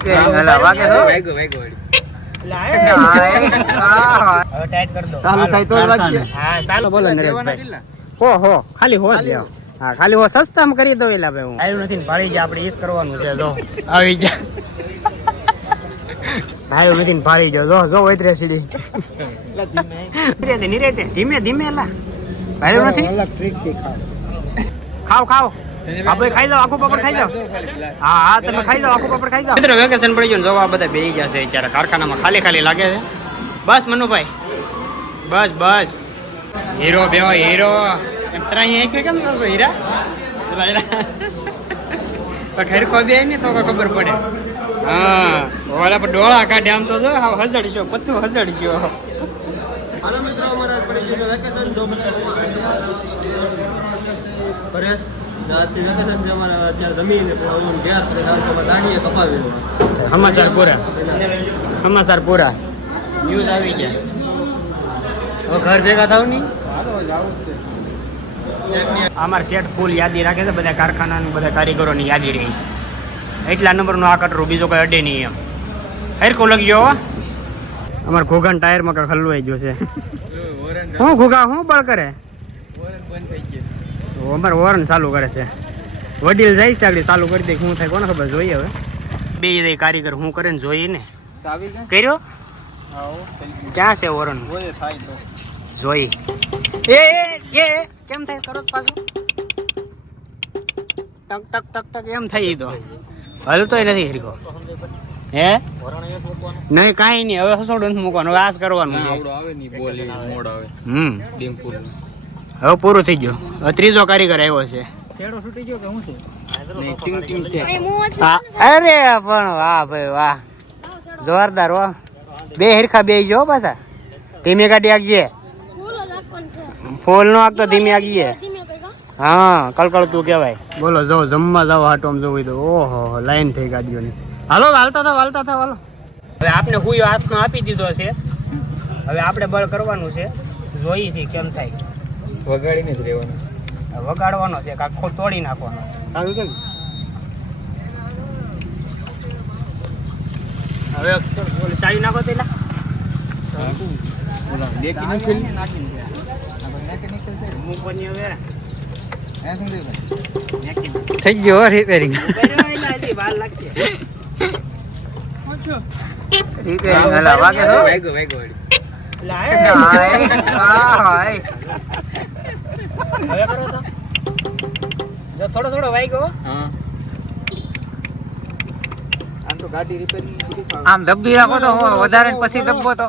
Repairing હલા વાગે તો વાગ્યો હવે ટાઈટ કર દો ચાલુ થાય તો વાગે હા ચાલો બોલો નરેશભાઈ હો ખાલી હો જ હા ખાલી હો સસ્તામાં કરી દો એલા ભાઈ હું આવ્યું નથી ને ભાળી ગયા આપણે ઈ જ કરવાનું છે જો આવી જા આવ્યું નથી ને ભાળી ગયો જો વૈતરે સીડી નિરેતે ધીમે ધીમે એલા ભાળ્યું નથી અલગ ટ્રીક દેખાવ ખાવ આપણે ખાઈ જાવ આખું પાપડ ખાઈ જાવ હા તમે ખાઈ જાવ આખું પાપડ ખાઈ જાવ મિત્રો વેકેશન પડી ગયું જોવા બધા બેહી ગયા છે અત્યારે કારખાનામાં ખાલી લાગે છે બસ મનુભાઈ બસ હીરો બેવો હીરો એમ તરા અહીંયા કેમ કરશો હીરા ખેરખો બે ને તો ખબર પડે હા ઓલા પર ડોળા કાઢે આમ તો જો હસડશો પથ્થું હસડશો હાલો મિત્રો અમારા પડી ગયું વેકેશન જો પરેશ આજથી વેકેશન છે અમારા ત્યાં જમીન ગયા દાડીએ કપાવી સમાચાર પૂરા ન્યૂઝ આવી ગયા હવે ઘર ભેગા થાવ નહીં અમારે સેટ ફૂલ યાદી રાખે છે બધા કારખાનાની બધા કારીગરોની યાદી રહી છે એટલા નંબરનું આ કટરું બીજો કોઈ અડે નહીં એમ હરખું લખજો અમારે ઘોઘાન ટાયરમાં કાંઈ હલવાઈ ગયો છે હું ઘોઘા હું બળ કરે અમારે વોરન ચાલુ કરે છે વડીલ જાય છે આગળ ચાલુ કરી દે શું થાય કોને ખબર જોઈએ હવે બે કારીગર શું કરે ને જોઈએ ને કર્યો ક્યાં છે વોરન જોઈ એ કેમ થાય કરો પાછું ટક એમ થઈ તો હલતોય નથી હરખો હે નહીં કાંઈ નહીં હવે હસોડો નથી મૂકવાનું હવે આસ કરવાનું હવે પૂરું થઈ ગયું હવે ત્રીજો કારીગર આવ્યો છે અરે પણ વાહ ભાઈ વાહ જોરદાર વાહ બે હરખા બે જો પાછા ધીમે ગાડી આગીએ ફૂલ નો આગતો ધીમે આગીએ હા કલકલતું કેવાય બોલો જો જમવા જાવ હાટોમ જવું તો ઓહો લાઈન થઈ ગાડીઓની હાલો હાલતા થાવ હાલો હવે આપને હુયો હાથમાં આપી દીધો છે હવે આપણે બળ કરવાનું છે જોઈએ છે કેમ થાય વગાડીને જ રહેવાનું વગાડવાનો છે આખો તોડી નાખવાનો હવે સારી નાખો તેલા થઈ ગયો રિપેરિંગ થોડો વાગ્યો ગાડી રિપેરિંગ આમ ધબ્બી રાખો તો વધારે પછી ધબ્બો તો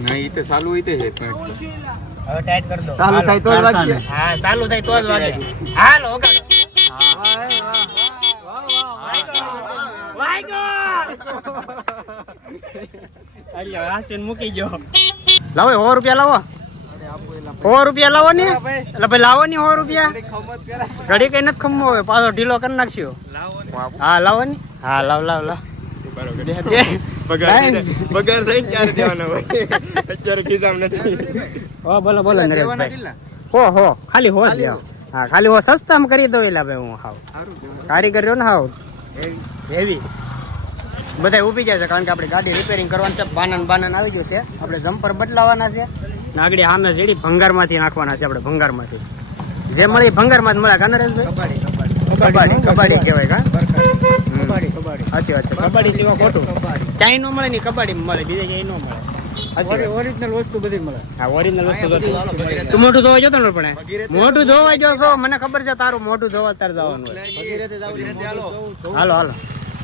નહીં તો ચાલુ હોય તે છે હવે ટાઈટ કરી દો ચાલુ થાય તો જ વાગે હા ચાલુ થાય તો જ વાગે હાલો વગાડો મૂકી જો લાવો 100 રૂપિયા લાવો 100 રૂપિયા લાવો ને એટલે ભાઈ લાવો ને 100 રૂપિયા ઘડી કઈ નથી ખમવો હોય પાછો ઢીલો કરી નાખ્યો હા લાવો ને હા લાવ બગાડ થઈ ક્યારે દેવાના હોય અત્યારે ખિસ્સામ નથી બોલો નરેશભાઈ હો ખાલી હો જ હા ખાલી હો સસ્તામાં કરી દો એલા ભાઈ હું હાવ કારીગર ને હાવ એવી બધા ઊભી જાય છે કારણ કે આપણે ગાડી રિપેરિંગ કરવાની છે બાનન આવી ગયું છે આપણે જમ્પર બદલાવાના છે નાગડી સામે જેડી ભંગારમાંથી નાખવાના છે આપણે ભંગારમાંથી જે મળી ભંગારમાં જ મળે કા નરેશભાઈ કબાડી કહેવાય કા કબાડી સાચી વાત છે કબાડી સિવાય ખોટું ક્યાંય ન મળે ને કબાડી મળે બીજે ક્યાંય ન મળે ઓરિજિનલ વસ્તુ બધી મળે હા ઓરિજિનલ વસ્તુ તું મોટું ધોવા જતો ને પણ મોટું ધોવા જો મને ખબર છે તારું મોટું ધોવા તાર જવાનું હાલો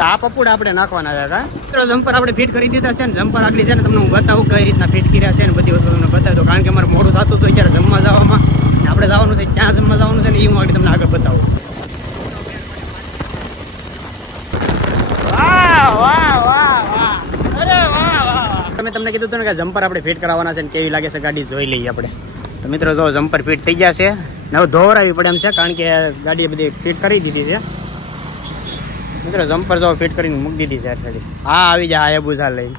આ પપુડ આપણે નાખવાના હતા જમ્પર આપણે ફિટ કરી દીધા છે ને જમ્પર આગળ છે ને તમને હું બતાવું કઈ રીતના ફિટ કર્યા છે ને બધી વસ્તુ તમને બતાવી દો કારણ કે મારે મોડું થતું હતું અત્યારે જમવા જવામાં આપણે જવાનું છે ક્યાં જમવા જવાનું છે ને એ હું આગળ તમને આગળ બતાવું મેં તમને કીધું હતું ને કે જમ્પર આપણે ફિટ કરાવવાના છે ને કેવી લાગે છે ગાડી જોઈ લઈએ આપણે તો મિત્રો જો જમ્પર ફિટ થઈ ગયા છે ને હવે ધોવરાવી પડે એમ છે કારણ કે ગાડી બધી ફિટ કરી દીધી છે મિત્રો જમ્પર જો ફિટ કરીને મૂકી દીધી છે અત્યારે હા આવી જાય આ બુઝા લઈને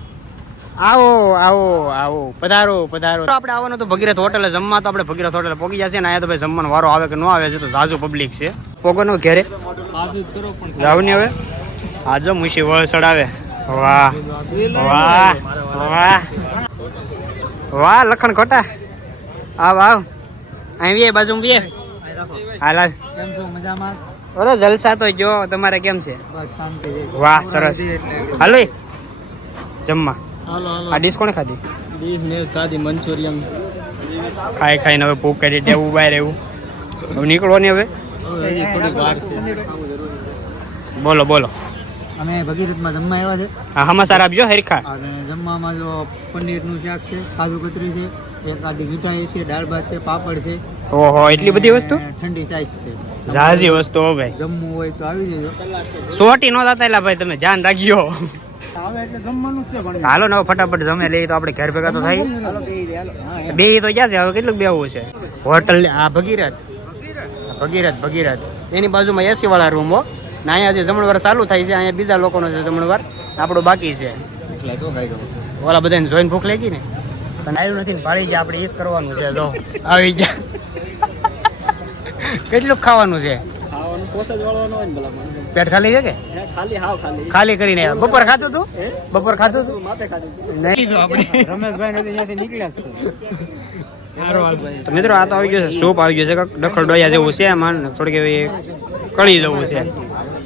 આવો આવો આવો પધારો પધારો. આપણે આવવાનું તો ભગીરથ હોટલે જમવા, તો આપણે ભગીરથ હોટલે પોગી જશે ને. અહીંયા તો ભાઈ જમવાનો વારો આવે કે ન આવે છે તો ઝાઝુ પબ્લિક છે. પોગોનો ઘેરે જાવ ને હવે. આજો મુશી વળ ચડાવે. વાહ વાહ વાહ વાહ લખણ ખોટા. આવ આવ અહીં વે બાજુ વે. હાલ હાલ. કેમ છો? મજામાં? અરે જલસા તો જો. તમારે કેમ છે? બસ શાંતિ. વાહ સરસ. હાલો જમવા. હાલો હાલો. આ ડીશ કોણે ખાધી? બીફ ને સાદી મંચુરિયન. ખાઈ ખાઈને હવે ભૂખ કરી દેવું બહાર એવું. હવે નીકળો ને હવે. હજી થોડીક વાર છે. બોલો બોલો. અમે ભગીરથમાં જમવા આવ્યા છે. હા હમાસાર આપજો હરખા. અને જમવામાં જો પનીરનું શાક છે, કાજુ કતરી છે, એકાદી મીઠાઈ છે, દાળ ભાત છે, પાપડ છે. ઓહો એટલી બધી વસ્તુ. અને ઠંડી સાઈઝ છે. ઝાઝી વસ્તુ હો ભાઈ. જમવું હોય તો આવી જજો. સોટી નો થતા એલા ભાઈ તમે ધ્યાન રાખજો. આવે એટલે જમવાનું છે પણ. હાલો ને હવે ફટાફટ જમે લઈએ તો આપણે ઘર ભેગા તો થાય. હાલો બેહી રે, હાલો. હા, બે તો ક્યાં છે હવે કેટલું બેવું છે. હોટલ આ ભગીરથ ભગીરથ ભગીરથ એની બાજુમાં એસી વાળા રૂમ હો. ને અહીંયા જે જમણવાર ચાલુ થાય છે અહીંયા બીજા લોકોનો છે જમણવાર, આપણો બાકી છે. એટલે તો ખાઈ ગયો. ઓલા બધાને જોઈને ભૂખ લાગી ને તને આવ્યું નથી ને ભાળી ગયા. આપણે એ જ કરવાનું છે. જો આવી ગયા. કેટલું ખાવાનું છે? ખાવાનું પોતે જ વાળવાનું હોય ને ભલા મને. પેટ ખાલી છે કે ખાલી હાવ ખાલી. ખાલી કરીને આવ્યા? બપોર ખાતું તું? બપોર ખાતું તું? માથે ખાધું. નહીં તો આપણે રમેશભાઈ નથી ત્યાંથી નીકળ્યા છે. તો મિત્રો આ તો આવી ગયો છે સૂપ આવી ગયો છે ડખડ ડોયા જેવું છે એમાં થોડીક એવી કળી જેવું છે.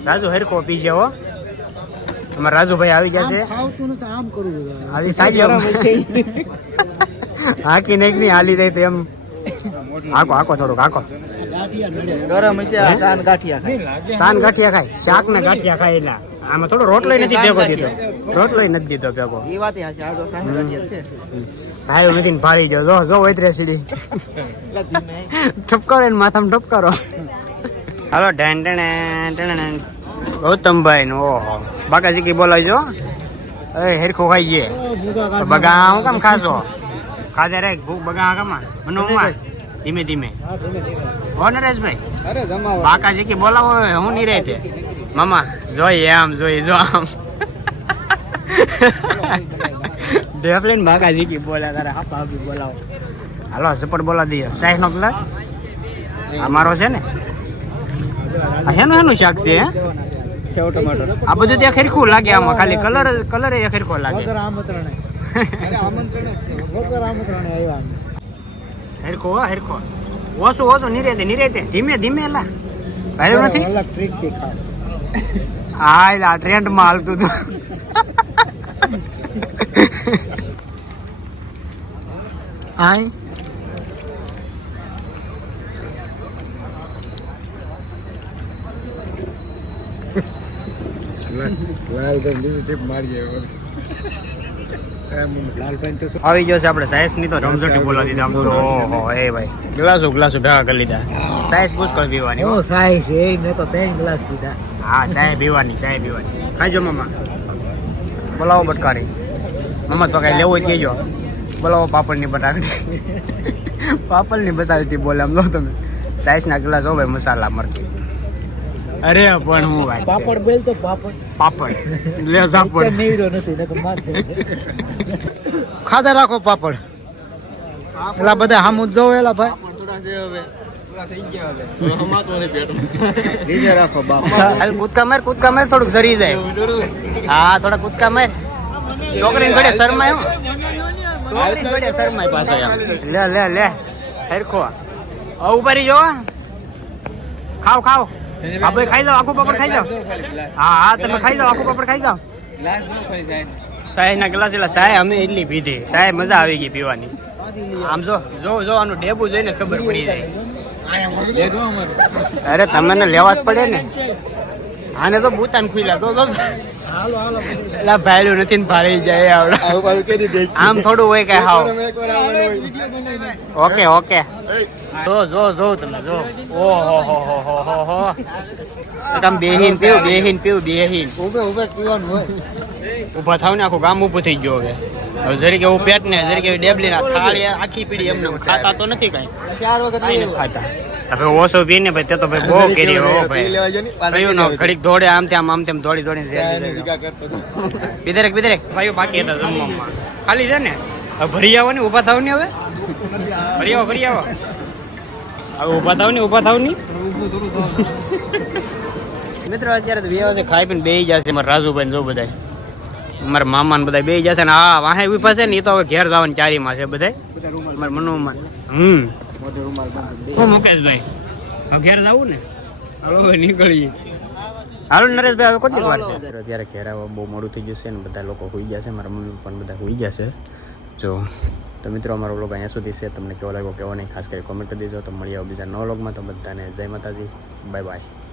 રાજુ હરખો પી છે હો. અમારા રાજુભાઈ આવી ગયા છે. ખાવતું નથી આમ કરવું છે. આવી સાજી હાકી નહીં હાલી રહી તો એમ હાકો હાકો થોડુંક હાકો. ગરમ છે આ સાન ગાંઠિયા ખાય. સાન ગાંઠિયા ખાય, શાક ને ગાંઠિયા ખાય. એટલે આમાં થોડો રોટલો નથી ભેગો દીધો. રોટલો નથી દીધો ભેગો. એ વાત છે આ તો સાન ગાંઠિયા છે. ભાઈ નથી ને ભાળી ગયો. જો જો વૈતરે સીડી ઠપકારો ને માથામાં ઠપકારો. હાલો ઢેન ઢેન ગૌતમભાઈ નો. ઓહો બાકાજી કી બોલાવજો. એ હેરખો ખાઈ ગયે બગા હું કામ ખાશો? ખાધે રે ભૂખ બગા કામાં મનોમાં ધીમે ધીમે. હો નરેશભાઈ અરે જમાવા બાકાજી કી બોલાવો હું નહીં રહેતે. મામા જોઈએ આમ જોઈએ જો આમ ડેફલીન બાકાજી કી બોલા તારે હાપા હાપી બોલાવો. હાલો સપોર્ટ બોલા દઈએ. સાઈઠ નો ગ્લાસ અમારો છે ને. આ હેનું હેનું શાક છે હે? સેવ ટમાટર. આ બધું ત્યાં ખરખું લાગે. આમાં ખાલી કલર એ ખરખો લાગે. વગર આમંત્રણે. અરે આમંત્રણે વગર આમંત્રણે આવ્યા અમે. હરખો હરખો ઓછું ઓછું નિરેતે નિરેતે ધીમે ધીમે એલા ભાઈ નથી. અલગ ટ્રીક થી ખાવ. હા એટલે આ ટ્રેન્ડ માં હાલતું હતું. હાય આવી ગયો છે આપણે સાયન્સ ની તો રમઝટી બોલા દીધા. આમ તો ઓહો એ ભાઈ ગ્લાસો ભેગા કરી લીધા. સાયન્સ પુષ્કળ પીવાની. ઓ સાઈ છે મેં તો 3 ગ્લાસ પીધા. હા સાહેબ પીવાની ખાઈજો મામા. બોલાવો બટકારી. મામા તો કઈ લેવું જ કહેજો. બોલાવો પાપડની બટાકડી. પાપડની બસાવતી બોલે આમ લો તમે. સાયન્સના ગ્લાસ હો ભાઈ મસાલા મરકી. અરે પણ હું વાત પાપડ બોલ તો પાપડ. પાપડ લે સાપડ નીરો નથી ને તો માથે. ખાધા રાખો પાપડ. એલા બધા હામું જોવો એલા ભાઈ. થોડા છે હવે. પૂરા થઈ ગયા હવે. હમાતો ને પેટમાં. લીધે રાખો બાપ. હાલ કૂદકા માર થોડુંક સરી જાય. હા થોડા કૂદકા માર. છોકરીને ઘડે શરમાય હું. છોકરીને ઘડે શરમાય પાછો એમ. લે હરખો ઉભા રહી જો. ખાવ હા ભાઈ ખાઈ જાઓ. આખું પાપડ ખાઈ જાઓ. હા તમે ખાઈ જાઓ. આખું પાપડ ખાઈ જાઓ. ગ્લાસ ન થઈ જાય. સાહેબ ના ગ્લાસ એટલે સાહેબ અમે એટલી પીધી. સાહેબ મજા આવી ગઈ પીવાની. આમ જો આનું ડેબુ જોઈને જ ખબર પડી જાય. અરે તમને લેવા જ પડે ને. આને તો ભૂતાન ખુલ્યા તો હાલો હાલો. એટલે ભાડ્યું નથી ને ભાડી જાય આવડે. આવું પાછું કેદી દેખ. આમ થોડું હોય કે હાવ. એકવાર આવવાનું હોય. ઓકે જો તમે જો. ઓહો તમે બેહીન પીવું. ઉભે પીવાનું હોય. ઊભા થાવ ને આખું ગામ ઊભું થઈ ગયો હવે જરી કે પેટ ને જરી કે ડેબલી ના થાળી આખી પીડી એમને ખાતા તો નથી કઈ. 4 વખત કઈ નથી ખાતા. હવે ઓછો પીને ભાઈ તે તો ભાઈ બહુ કરી હો ભાઈ. કયું નો ઘડીક દોડે આમ તેમ દોડીને કરતો. બીધરેક ભાઈઓ બાકી હતા જમવામાં. ખાલી છે ને હવે ભરી આવો ને ઊભા થાવ ને હવે ભરી આવો હવે ઊભા થાવ ને મિત્રો અત્યારે તો વ્યવસ્થિત છે ખાઈ પીને બેસી જશે મારા રાજુભાઈ જો બધા મારા મામા ને બધા બેસી જશે ને હા વાહે ઉભા છે ને એ તો હવે ઘેર જવાની ચારીમાં છે બધા મારા મનોમાં મુકેશભાઈ ઘેર જવું ને હવે નીકળીએ હાલો નરેશભાઈ હવે કેટલી વાર છે અત્યારે ઘેર આવવા બહુ મોડું થઈ જશે ને બધા લોકો હોઈ જશે મારા મમ્મી પણ બધા હોઈ જશે જો તો મિત્રો અમારો વ્લોગ અહીંયા સુધી છે તમને કેવો લાગ્યો કેવો નહીં ખાસ કરી કોમેન્ટ કરી દેજો તો મળી આવો બીજા નવા વ્લોગમાં તો બધાને જય માતાજી બાય બાય